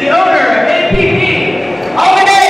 the owner of APP, Valdomena.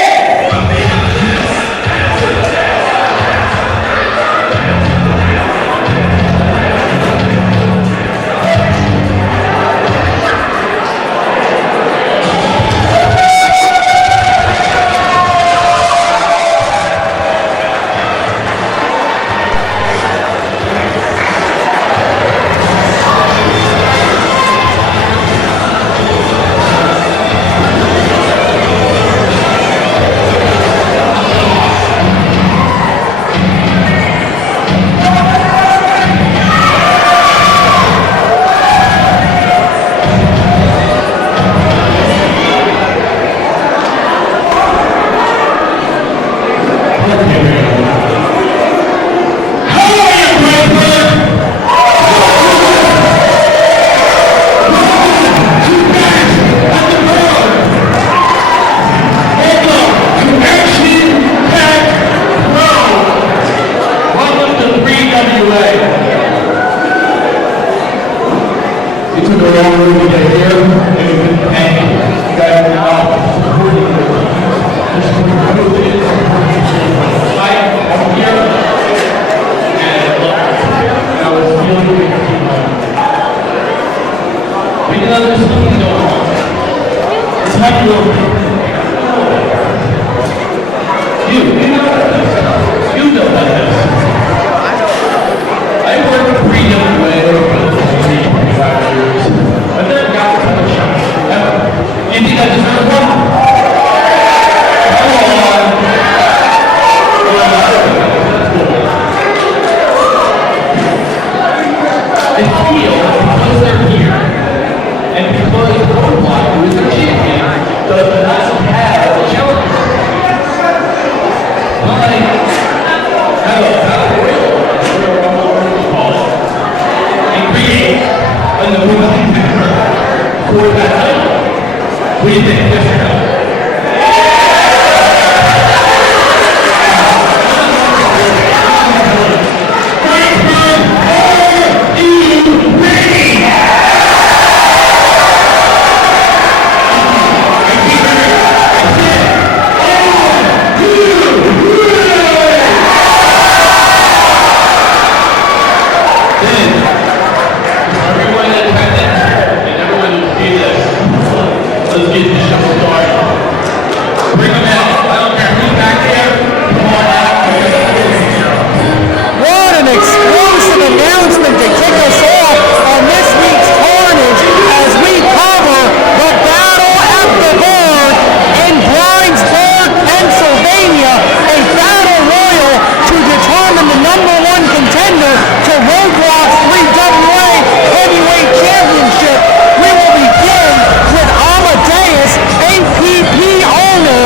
To Roadblock 3WA Heavyweight Championship, we will begin with Amadeus, APP owner.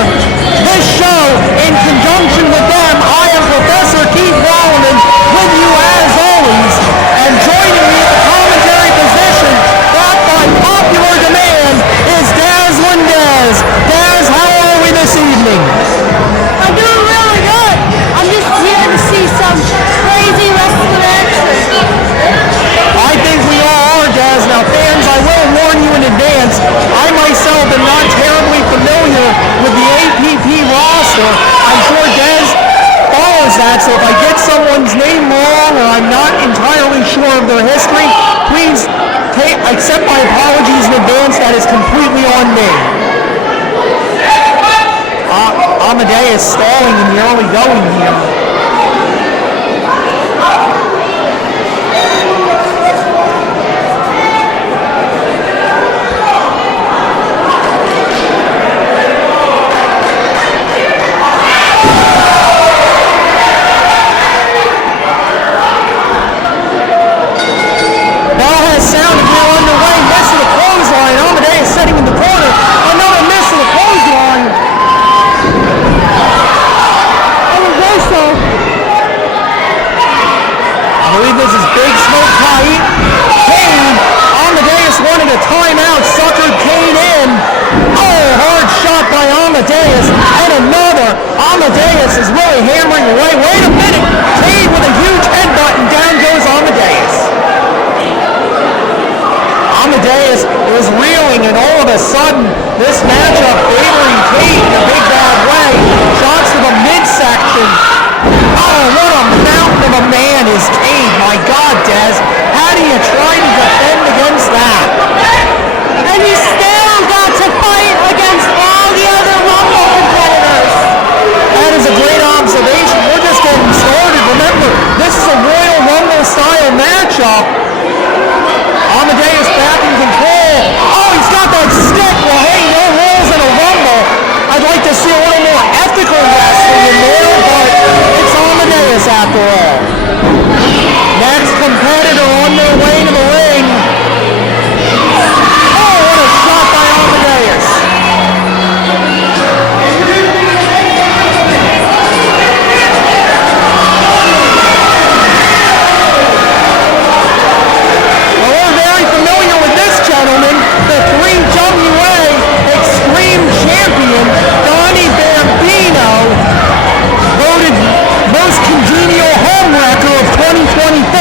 This show, in conjunction with them, I am Professor Keith Valdomena with you as always, and joining me at the commentary position, brought by popular demand, is Dazzlin' Daz. Daz, how are we this evening? I'm doing really good. I'm just here to see some crazy wrestling action. I think we all are, Daz. Now, fans, I will warn you in advance, I myself am not terribly familiar with the APP roster. I'm sure Daz follows that, so if I get someone's name wrong or I'm not entirely sure of their history, please accept my apologies in advance. That is completely on me. Amadeus stalling in the early going here. Ball has sounded now underway. Miss of the clothesline. Amadeus setting in the corner. Another miss of the clothesline. I believe this is Big Smoke Kaide. Amadeus wanted a timeout, suckered Kaide in. Oh, hard shot by Amadeus, and another. Amadeus is really hammering away. Wait a minute. Kaide with a huge headbutt, and down goes Amadeus. Amadeus was reeling going, and all of a sudden, this matchup favoring Kaide in a big bad way. Shots to the midsection. Oh, what a mountain of a man is Kaide. My God, Des. How do you try to defend against that? And you still got to fight against all the other Rumble competitors. That is a great observation. We're just getting started. Remember, this is a Royal Rumble style matchup. Amadeus back in control. Oh, he's got that stick. Well, hey, no rules in a Rumble. I'd like to see a little more ethical wrestling in there, but it's Amadeus after all. Next competitor on their way to the ring. Oh, what a shot by Amadeus. Well, we're very familiar with this gentleman, the 3WA Extreme Champion, Donny Bambino, voted most congenial home wrecker of 2024.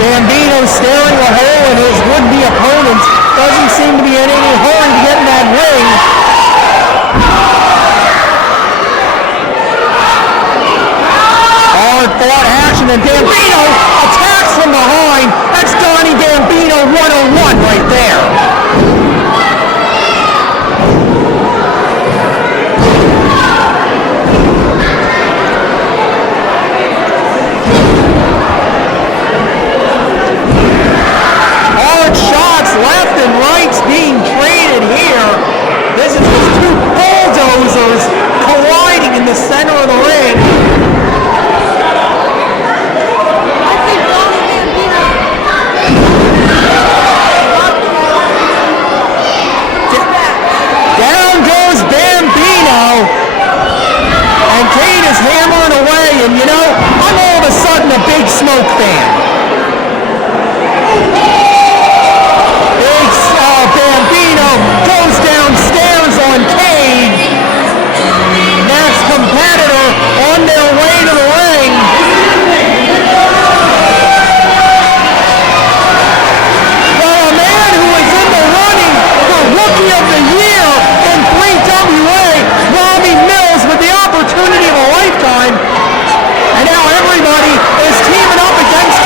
Bambino staring a hole in his would-be opponents. Doesn't seem to be in any hurry to get in that ring. Hard-fought action, and Bambino attacks from behind. That's Donny Bambino 101 right there. Hard shots left and right being traded here. This is just two bulldozers colliding in the center of the ring. I think Donny Bambino. Down goes Bambino. And Kaide is hammering away. And you know, I'm all of a sudden a Big Smoke fan. Bambino goes downstairs on Kaide. Next competitor on their way to the ring. Well, a man who is in the running for Rookie of the Year in 3WA, Robbie Mills, with the opportunity of a lifetime. And now everybody is teaming up against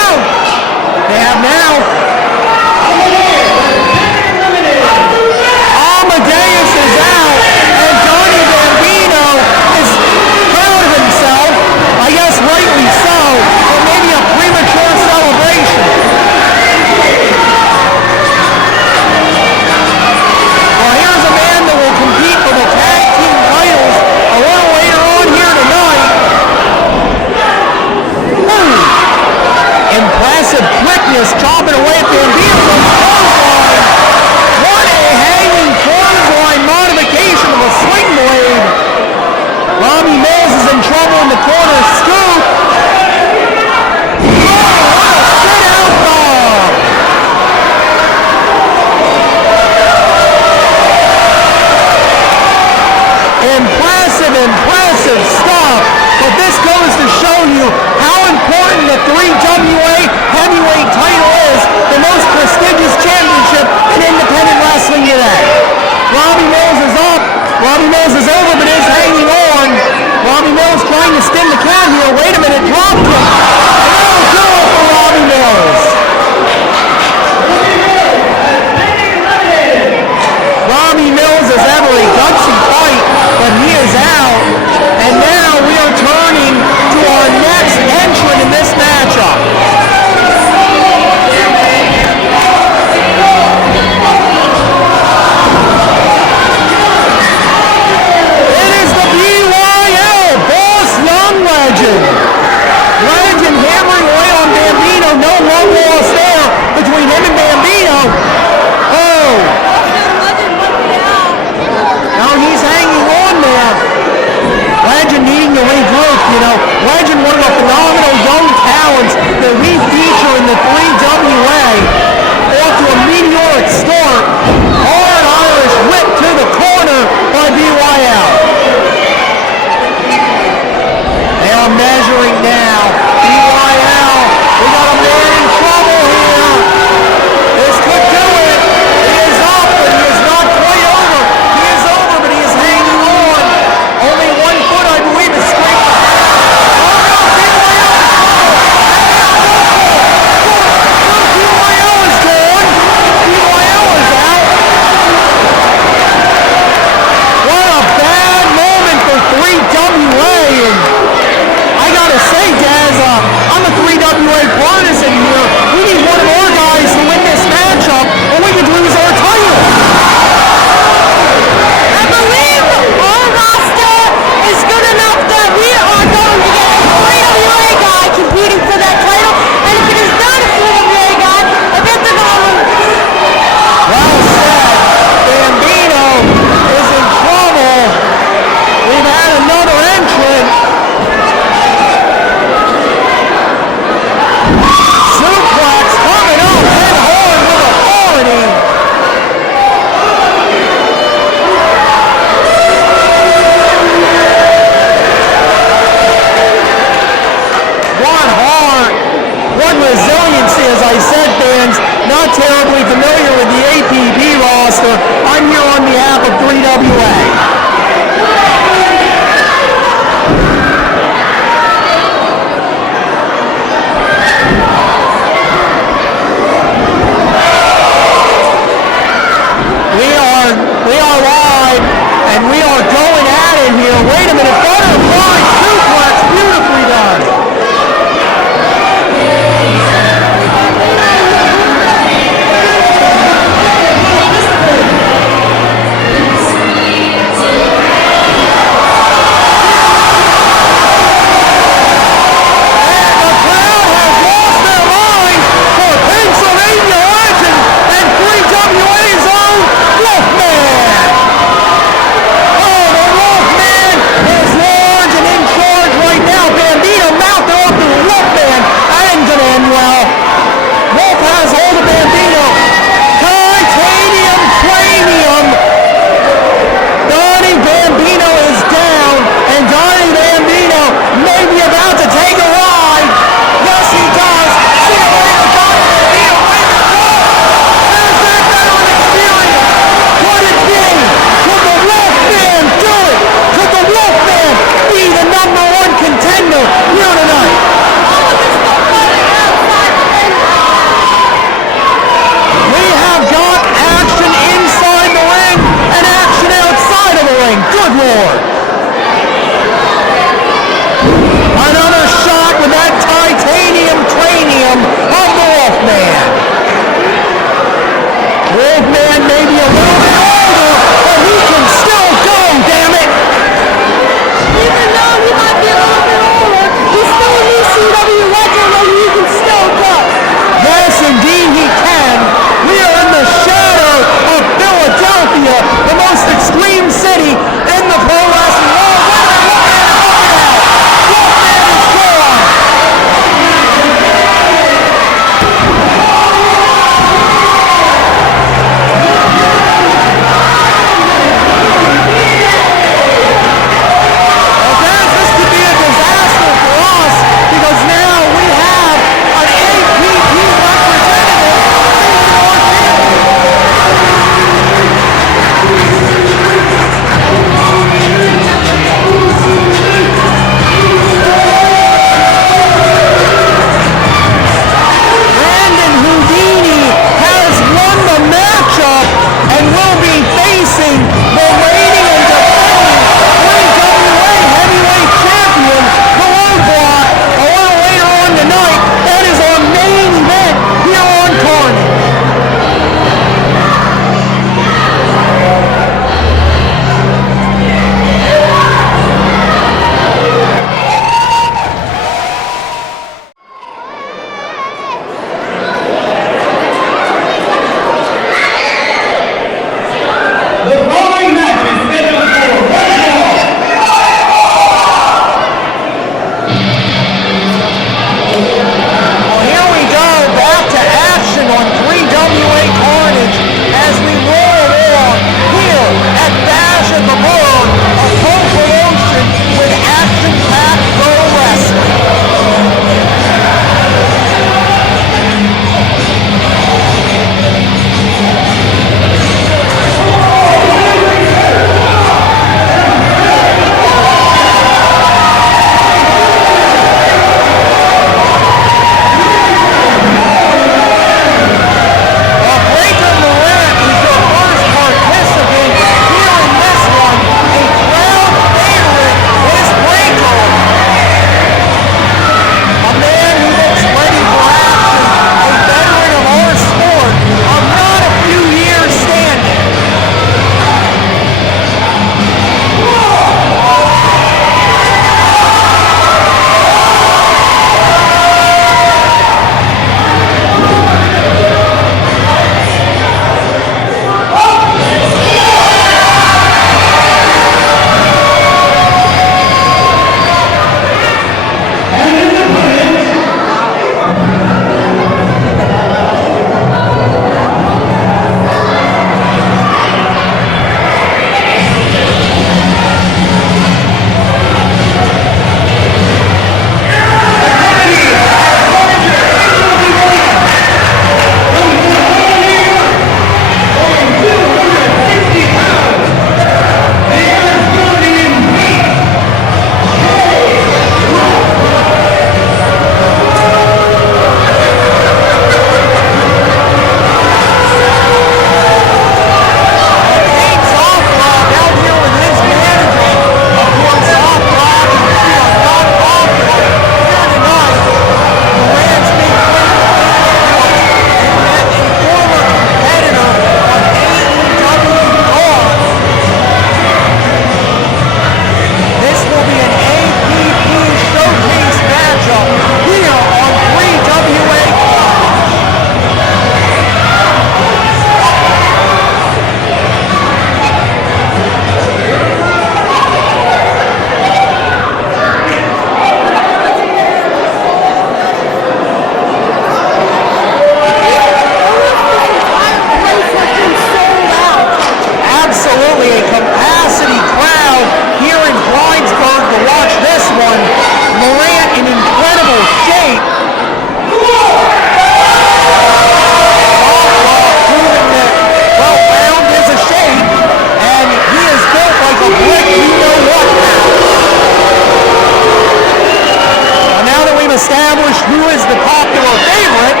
who is the popular favorite.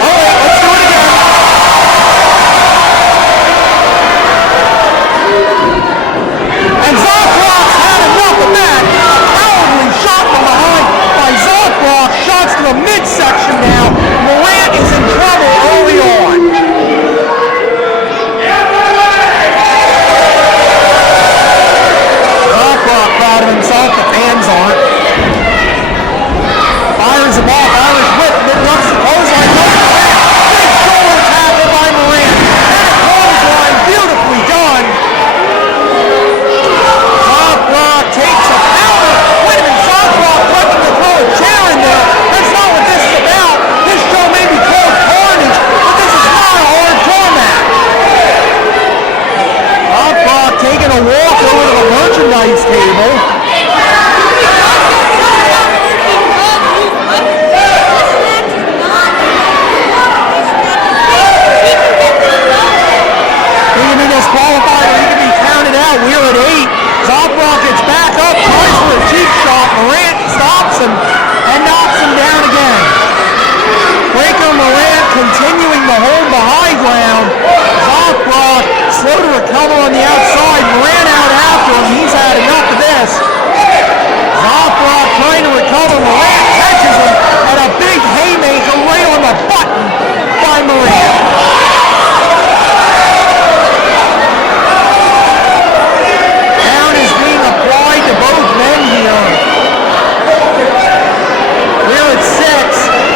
All right, let's do it again. And Zockrock's had enough of that. Cowardly shot from behind by Zockrock. Shots to the midsection now. Morant is in trouble early on. Zockrock proud of himself, the fans aren't. Fires him off, Irish whip, mid-lux the clothesline, goes Morant. Big shoulder tackle by Morant. And a clothesline, beautifully done. Zockrock takes a power. Wait a minute, Zockrock looking to throw a chair in there. That's not what this is about. This show may be called Carnage, but this is not a hard format. Zockrock taking a walk over to the merchandise table. He can be disqualified or he can be counted out. We're at 8. Zockrock gets back up, tries for a cheap shot. Morant stops him and knocks him down again. Breaker Morant continuing to hold the high ground. Zockrock slow to recover on the outside. Morant out after him. He's had enough of this. Zockrock trying to recover. Morant catches him and a big haymaker right on the button by Morant. Both men here. We're at 6,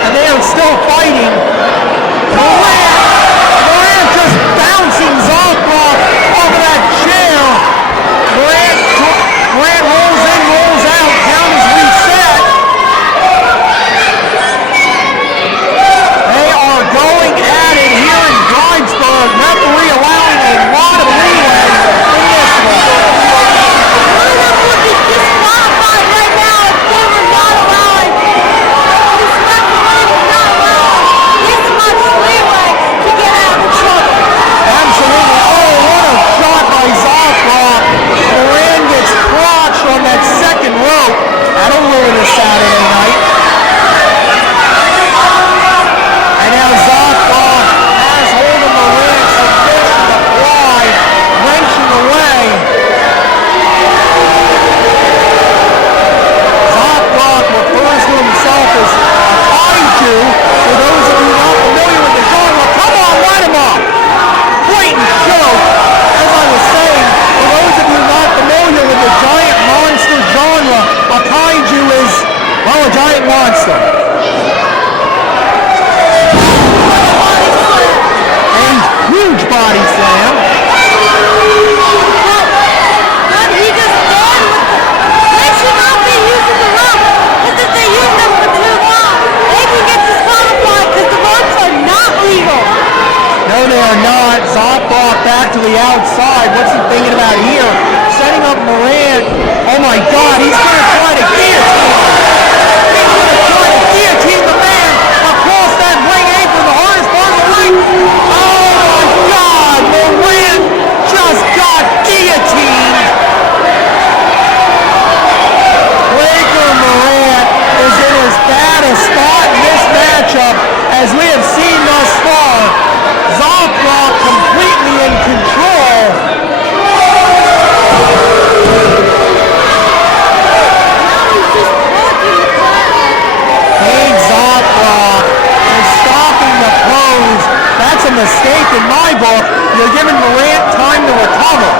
and they are still fighting. Morant just bouncing Zockrock off of that chair. Morant rolls in, rolls out. Count is reset. They are going at it here in Greensburg. Referee allowing a lot of leeway in this one. On that second rope. That'll ruin a Saturday night. And now Zockrock has hold of Morant, submission applied, wrenching away. Zockrock refers to himself as a kaiju. For those of you not familiar with the genre, come on, light him up. Blatant joke. As I was saying, for those of you not familiar with the giant monster genre, a kaiju is, well, a giant monster. A huge body slam. But he just done with they should not be using the rope. Because if they use them for too long, they can get disqualified because the ropes are not legal. No, they are not. Zockrock back to the outside. What's he thinking about here? Setting up Morant. Oh my God, he's going to try to guillotine. He's going to try to guillotine the man across that ring apron, the hardest part of the ring. Oh my God, Morant just got guillotined. Breaker Morant is in as bad a spot in this matchup as we have seen thus far. Zockrock completely in control. Kaide Zockrock is stopping the pose. That's a mistake in my book. You're giving Morant time to recover.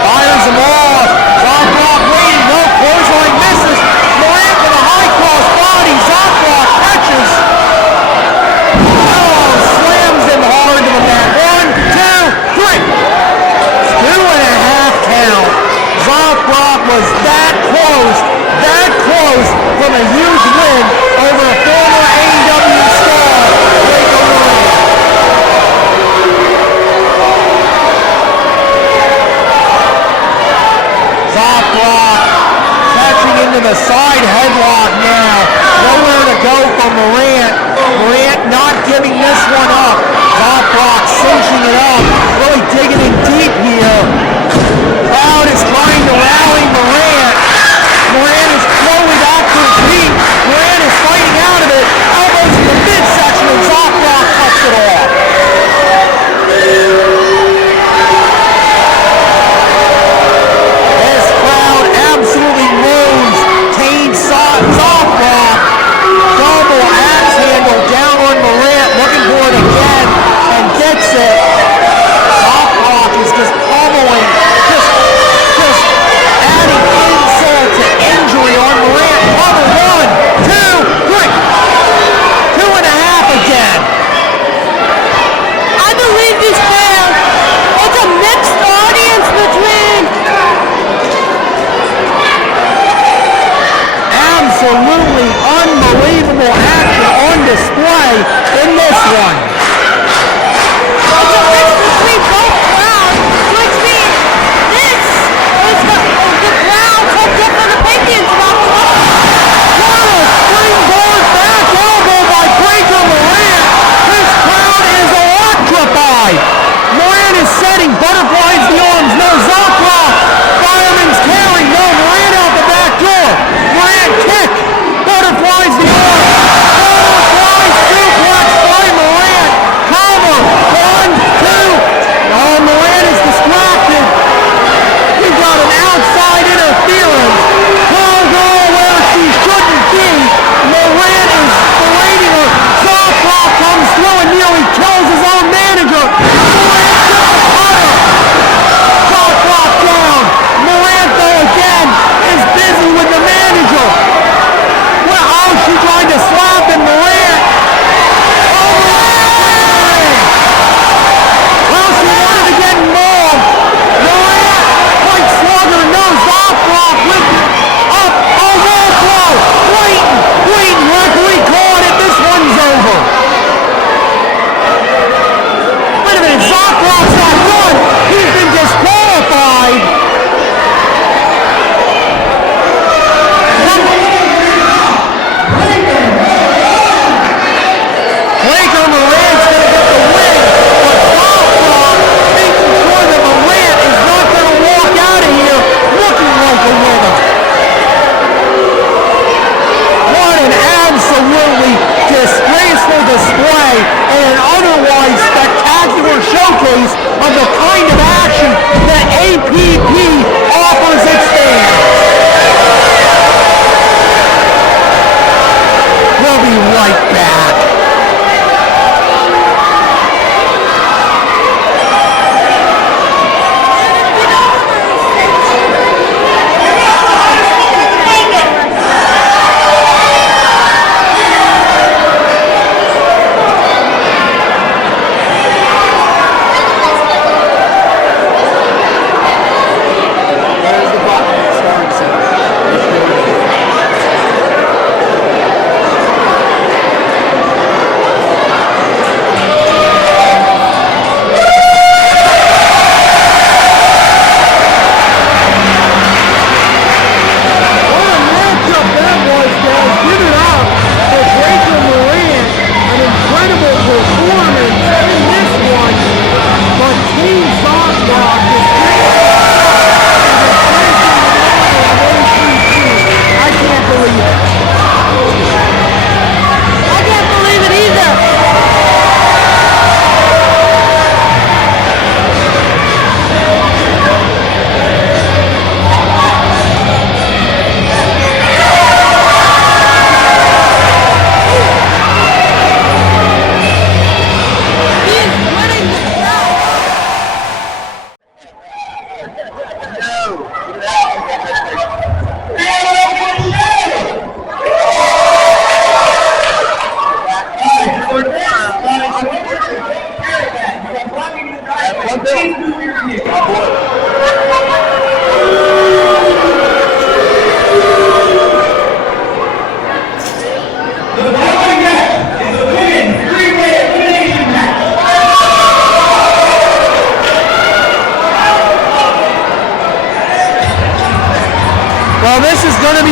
Fires him off. Zockrock waiting. No, clothesline misses. Morant with a high cross body. Zockrock catches. Slams him hard to the mat. 1, 2, 3. 2.5 count. Zockrock was that close from a huge win over a former AEW star, Breaker Morant. Zockrock catching into the side headlock now. Nowhere to go for Morant. Morant not giving this one up. Zockrock cinching it up. Really digging in deep here. Crowd is trying to rally Morant. Morant is slowly back to his feet. Morant is fighting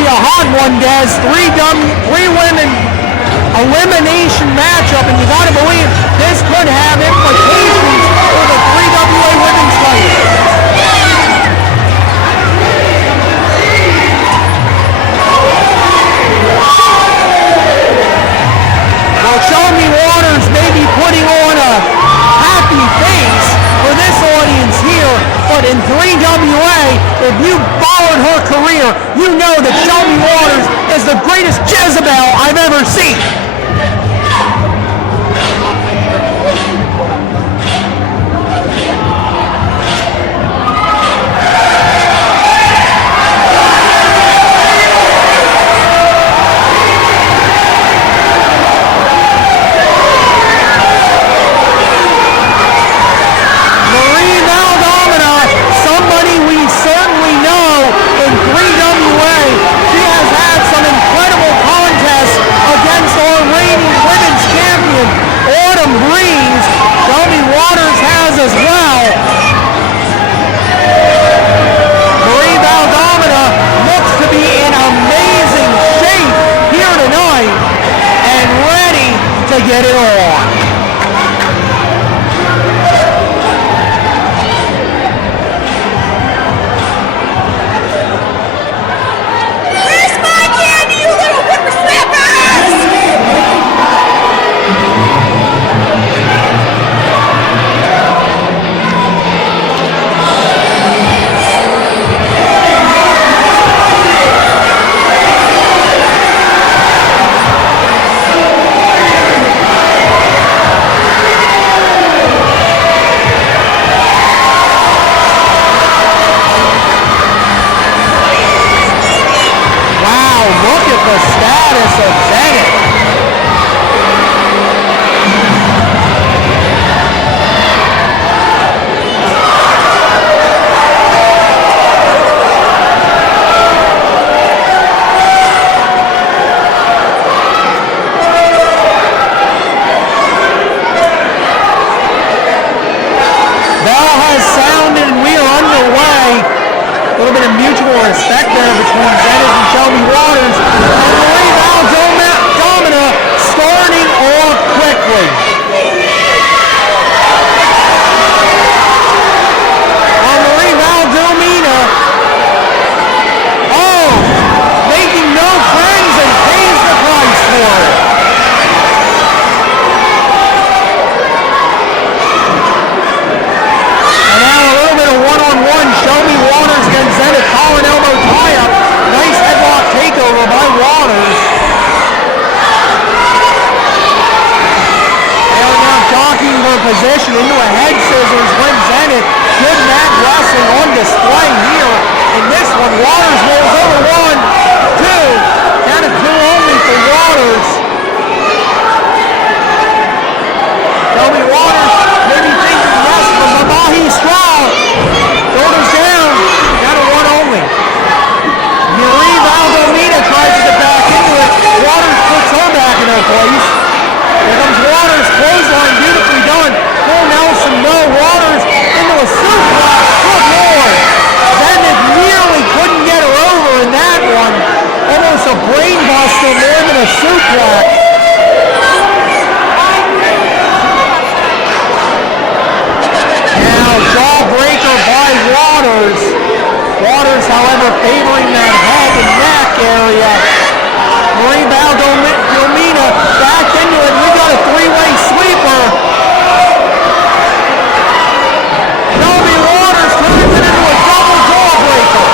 a hot one, Des. Three women elimination matchup, and you gotta believe this could have implications for the 3WA women's title. Well, Shelby Waters may be putting on a happy face for this audience here, but in 3WA, if you followed her career, you know that Shelby Waters is the greatest Jezebel I've ever seen. As well. Marie Valdomena looks to be in amazing shape here tonight and ready to get it on. Where's my candy, you little whippersnappers? The status of Zenith. Bell has sounded and we are underway. A little bit of mutual respect there between Zenith and Shelby Waters. And Marie Valdomena starting off quickly. On Marie Valdomena, making no friends and pays the price for it. And now a little bit of one-on-one, Shelby Waters against Zenith, collar and elbow tie-up. Nice headlock takeover by Waters. They are now jockeying for position into a head scissors when Zenith. Good mat wrestling on display here. In this one, Waters rolls over 1, 2. Down to 2 only for Waters. Shelby Waters maybe thinking yes, but Mamahi's strong. Shoulders down. Down to 1 only. Marie Valdomena tries to get back into it. Waters puts her back in her place. Here comes Waters. Clothesline beautifully done. Full Nelson, no. Waters into a suplex. Good Lord. Zenith nearly couldn't get her over in that one. Almost a brain buster more than a suplex. Now jawbreaker by Waters. Waters, however, favoring that head and neck area. Marie Valdomena back into it. We got a three-way sweeper. Shelby Waters turns it into a double jawbreaker.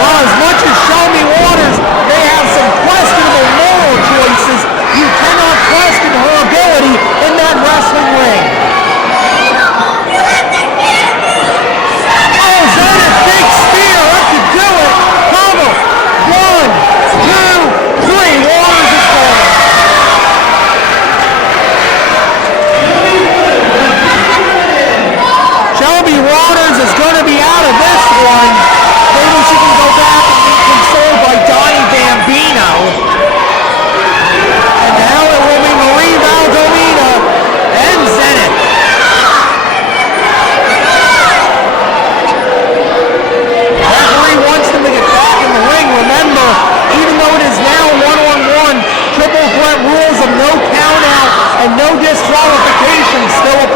Well, as much as Shelby Waters may have some questionable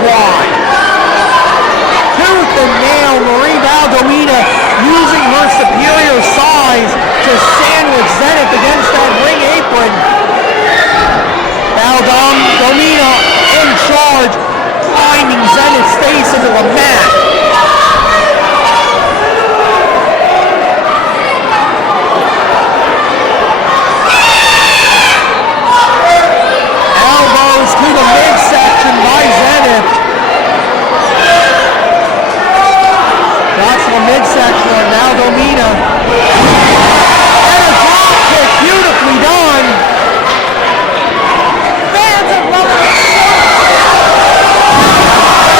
wide. Tooth and nail, Marie Valdomena using her superior size to sandwich Zenith against that ring apron. Valdomena in charge, finding Zenith's face into the mat. Elbows to the midsection by Zenith. That's the midsection on Valdomena. And a drop kick, beautifully done. Fans are loving it.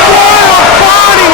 What a body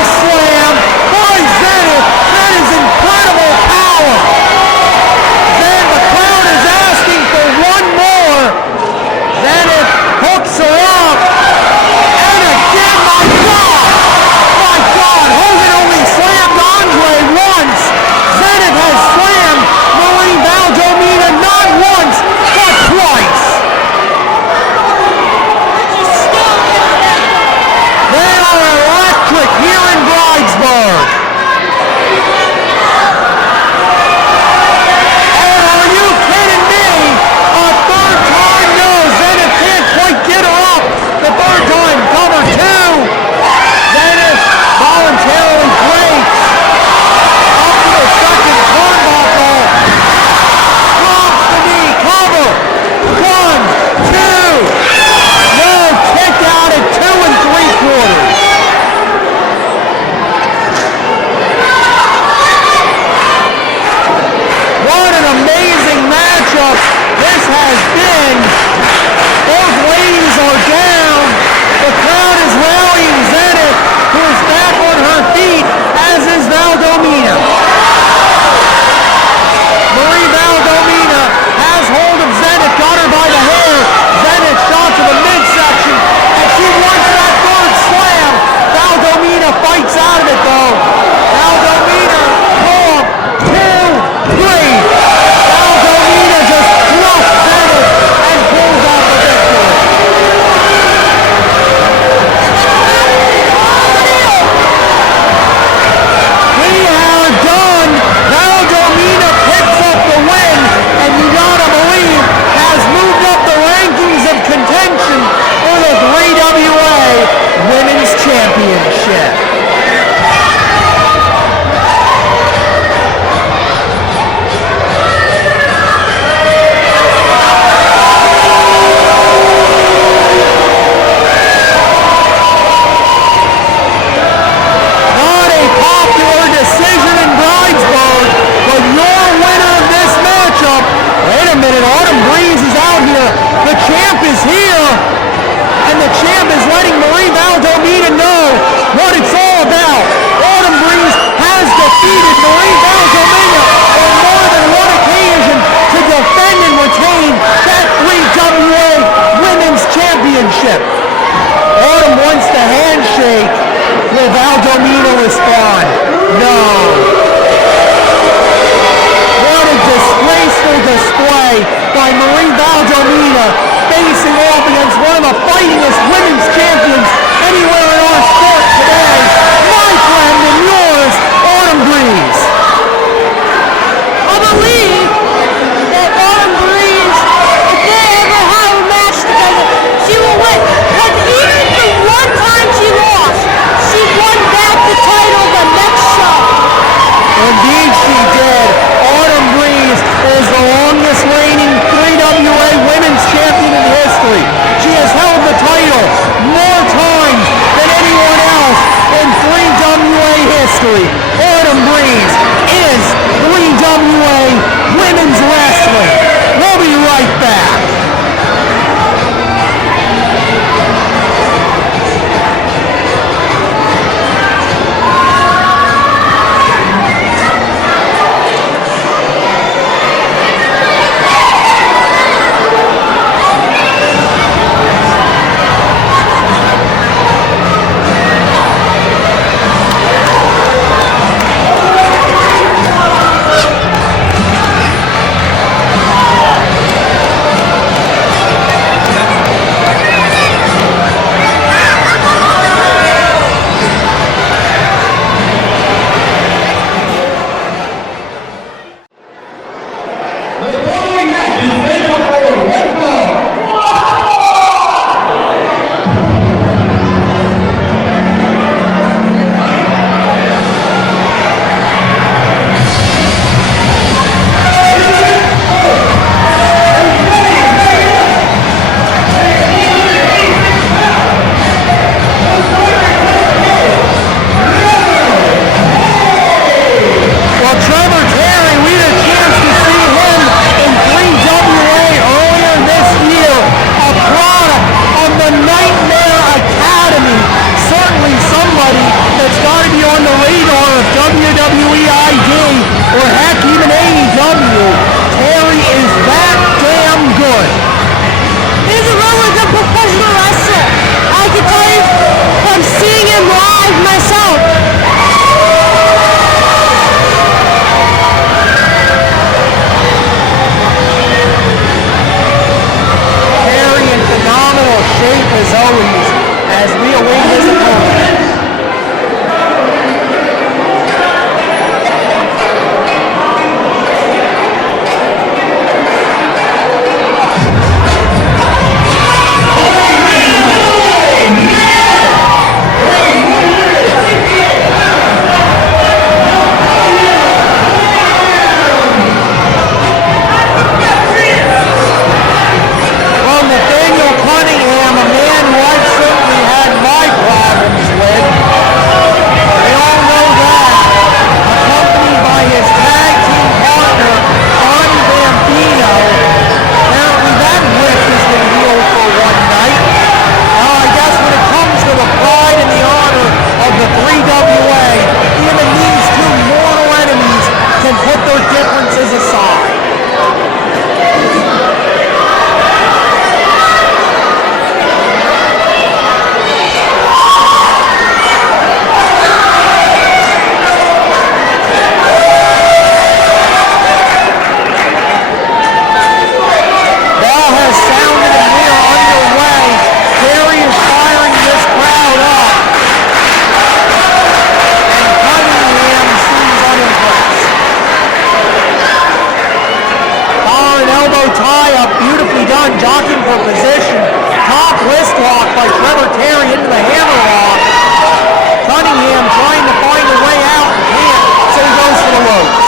Cunningham trying to find a way out and can't, so he goes for the ropes.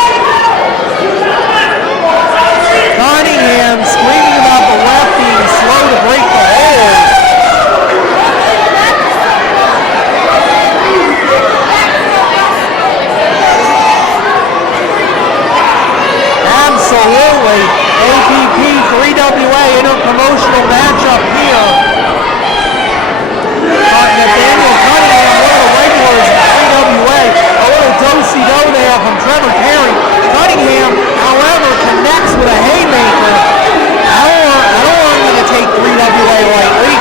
Cunningham screaming about the ref being slow to break the hold. Absolutely. APP 3WA interpromotional matchup here. Nathaniel Cunningham, one of the regulars in 3WA. A little do-si-do there from Trevor Terry. Cunningham, however, connects with a haymaker. I don't want him to take 3WA lightly.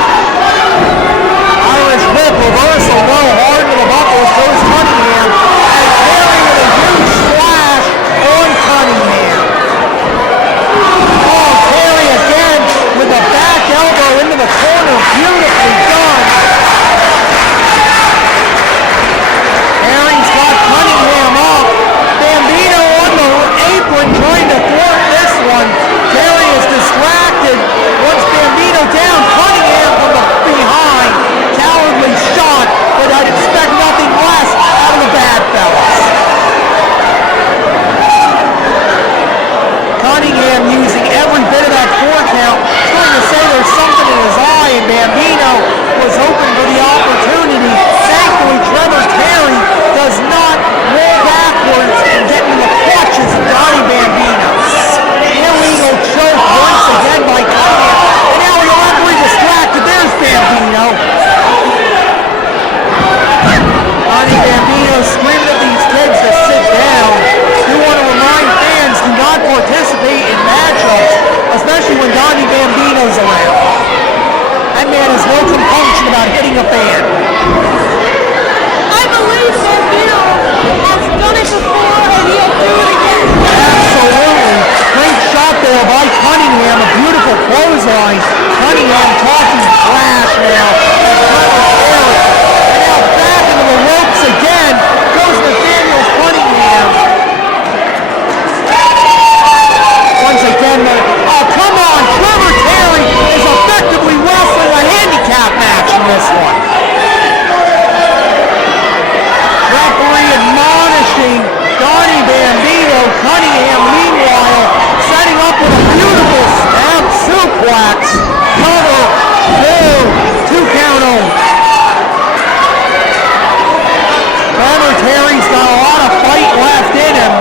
Irish whip reversal, low, hard to the buckles, goes Cunningham. And Terry with a huge splash on Cunningham. Oh, Terry again with a back elbow into the corner, beautifully done. Terry's got Cunningham up. Bambino on the apron trying to thwart this one. Terry is distracted. Once Bambino down, Cunningham from the behind. Cowardly shot, but I'd expect nothing less out of the bad fellas. Cunningham using every bit of that 4 count. Trying to say there's something in his eye, and Bambino was hoping for the opportunity. Thankfully, Trevor Terry does not roll backwards and get in the clutches of Donny Bambino. Illegal choke once again by Cunningham. And now the referee distracted. There's Bambino. Donny Bambino screaming at these kids to sit down. We want to remind fans do not participate in matchups, especially when Donny Bambino's around. That man has no compunction about hitting a fan. I believe Bambino has done it before and he'll do it again. Absolutely. Great shot there by Cunningham. A beautiful clothesline. Cunningham talking flash now. And now back into the ropes again. Goes Nathaniel Cunningham. Once again, oh come on. Trevor Terry is effectively wrestling a handicap match in this one. Referee admonishing Donny Bambino. Cunningham, meanwhile, setting up with a beautiful snap suplex. Cover, 2 count only. Trevor Terry's got a lot of fight left in him.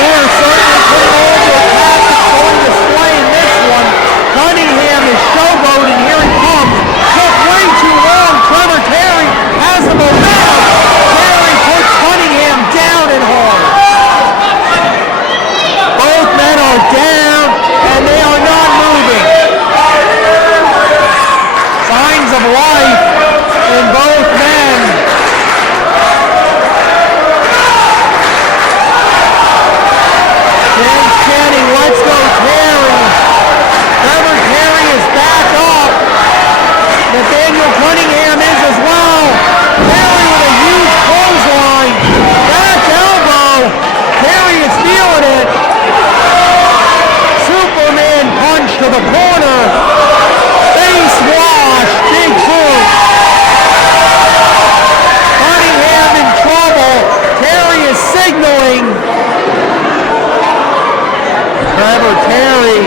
We're certainly putting all the tactics on display in this one. Cunningham is showboating. Here he comes. Took way too long. Trevor Terry has the momentum. Terry puts Cunningham down and hard. Both men are down and they are not moving. Signs of life in both men. James Channing, let's go Terry. Trevor Terry is back up. Nathaniel Cunningham is as well. Terry with a huge clothesline. Back elbow. Terry is feeling it. Superman punch to the corner. Face wash. Big boot. Cunningham in trouble. Terry is signaling. Trevor Terry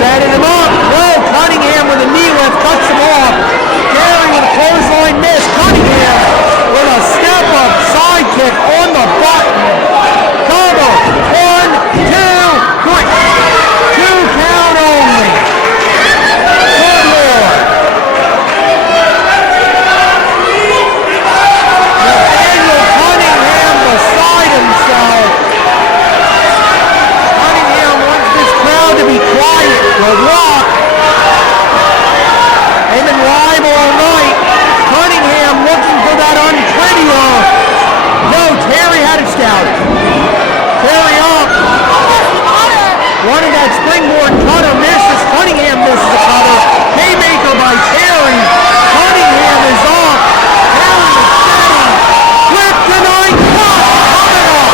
setting him up. No, Cunningham with a knee lift cuts him off. Terry with a clothesline miss. Cunningham with a step-up side kick on the button. Cover. 1, 2, 3. 2 count only. Good Lord. Nathaniel Cunningham beside himself. Cunningham wants this crowd to be quiet. Roadblock. They've been live all night. Cunningham looking for that unprettier. No, Terry had it scouted. Terry up. Wanted that springboard cutter, misses. Cunningham misses the cutter. Haymaker by Terry. Cunningham is off. Terry is steady. Flip tonight. Coming up.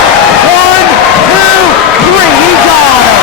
1, 2, 3. He got it.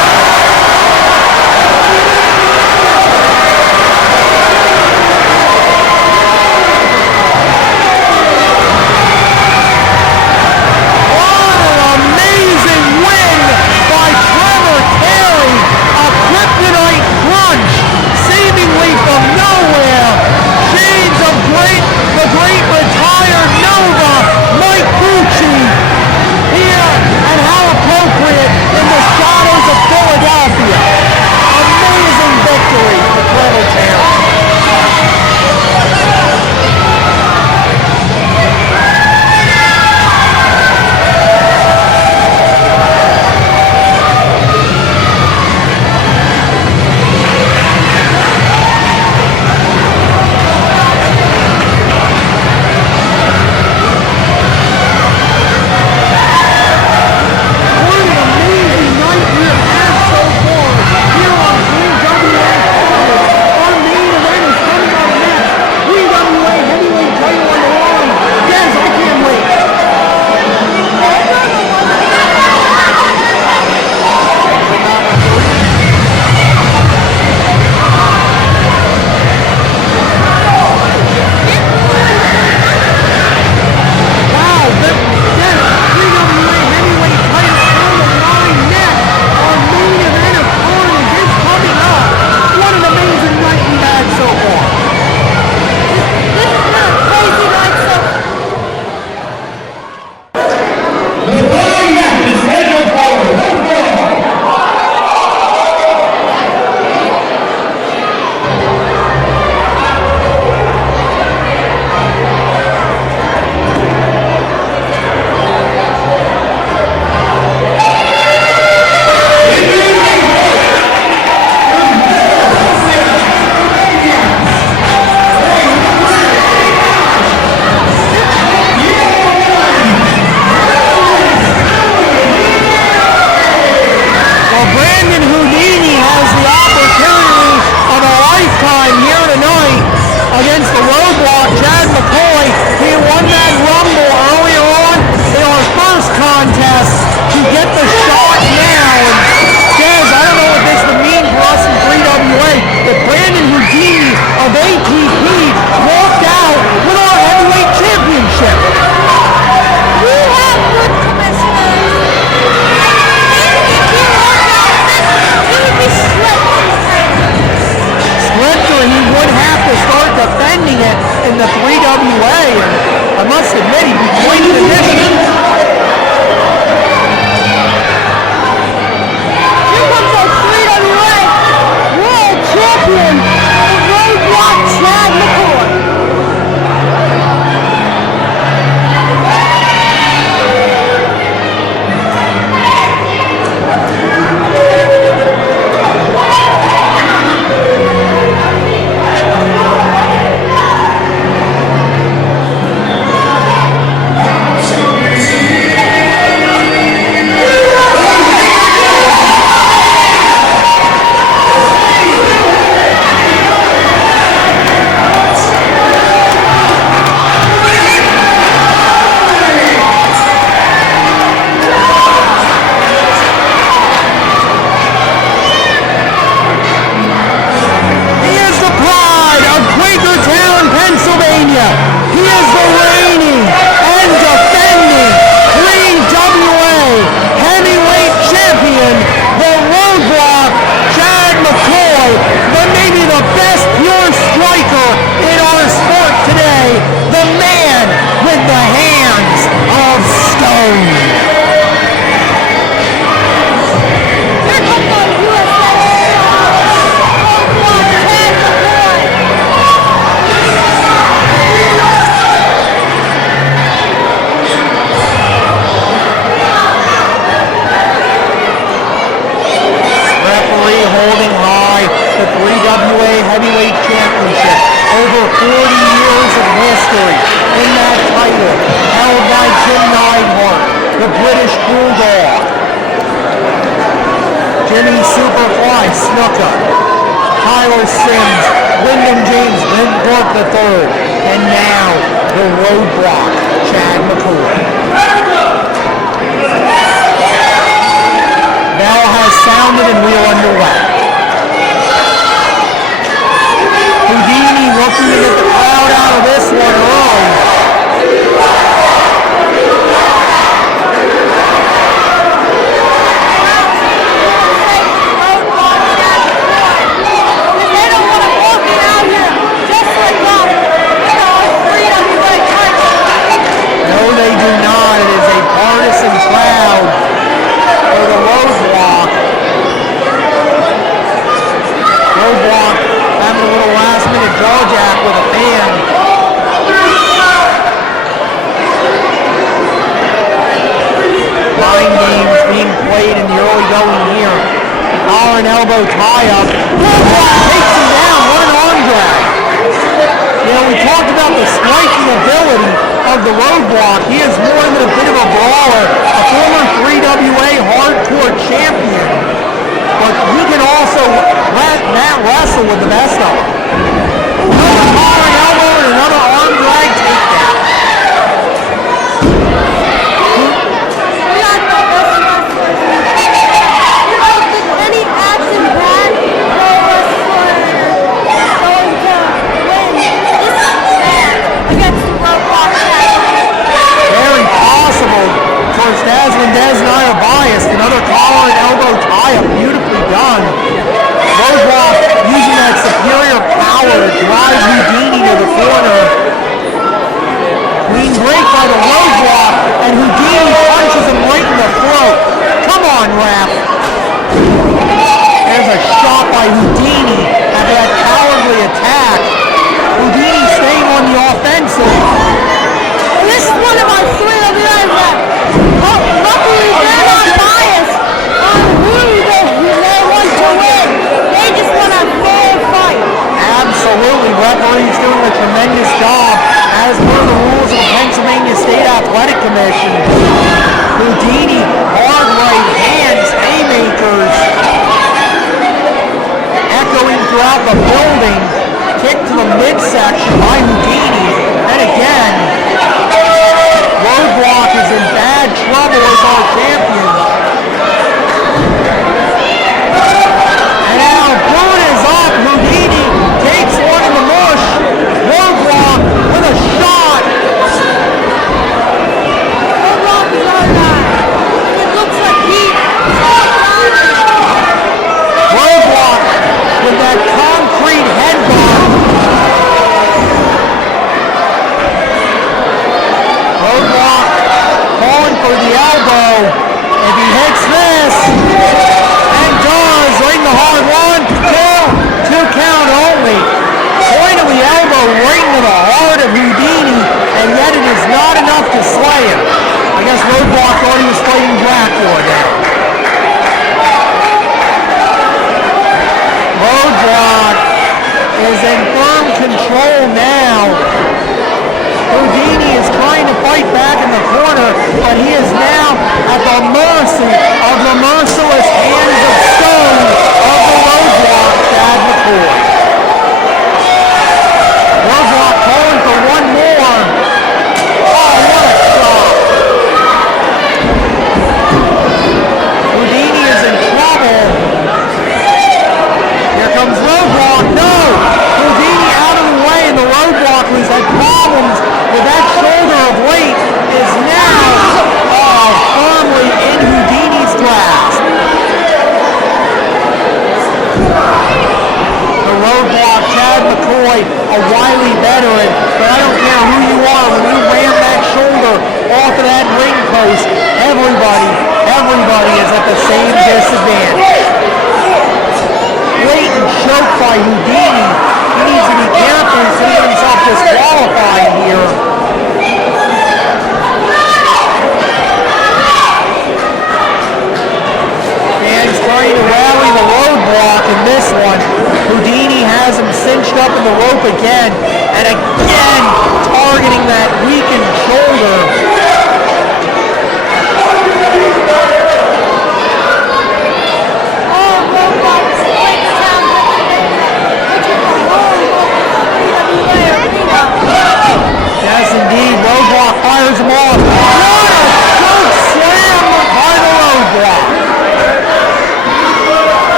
Jimmy Superfly Snuka, Tyler Sims, Wyndham James, Lynn Burke III, and now the Roadblock, Chad McCoy. Bell has sounded and we are underway. Houdini looking to get the crowd out of this one early. No, they do not. It is a partisan crowd for the Roadblock. Roadblock having a little last-minute jaw jack with a fan. Mind games being played in the early going here. Collar and elbow tie-up. Roadblock takes him down. What an arm drag. You know, we talked about the striking ability of the Roadblock. He is more than a bit of a brawler, a former 3WA hardcore champion, but he can also wrestle with the best of them. Another collar and elbow and another arm drag takedown. Any action-packed pro wrestler going to win this match against the Roadblock champion? Very possible. Of course, Daz and I are biased. Another collar and elbow tie-up, beautifully done. Roadblock using that superior power to drive Houdini to the corner. Clean break by the Roadblock, and Houdini punches him right in the throat. Come on, ref. There's a shot by Houdini after that cowardly attack. Houdini staying on the offensive. This is one of our 3WA reps. Luckily, they're not biased on who they want to win. They just want a fair fight. Absolutely. Referees doing a tremendous job as per the rules of the Pennsylvania State Athletic Commission. Houdini, hard right hands, haymakers, echoing throughout the building. Kick to the midsection by Houdini. And again, Roadblock is in bad trouble as our champion. And now boot is up. Houdini takes one in the mush. Roadblock with a shot. Roadblock is on that. It looks like Roadblock with that concrete headbutt. Roadblock calling for the elbow. If he hits this, and does, right in the hard 1, 2 count only. Point of the elbow right into the heart of Houdini, and yet it is not enough to slay him. I guess Roadblock thought he was fighting Dracula now. Roadblock is in firm control now. Houdini is trying to fight back in the corner, but he is now at the mercy of the merciless hands of stone of the Roadblock, Chad McCoy. Roadblock calling for one more. Oh, what a shot. Houdini is in trouble. Here comes Roadblock. No! Houdini out of the way, and the Roadblock, who's had problems with that shoulder of late, is now firmly in Houdini's grasp. The Roadblock, Chad McCoy, a wily veteran, but I don't care who you are, when you ram that shoulder off of that ring post, everybody is at the same disadvantage. Blatant choke by Houdini. He needs to be careful so he gets himself disqualified here. Fans trying to rally the Roadblock in this one. Houdini has him cinched up in the rope again, and again targeting that weak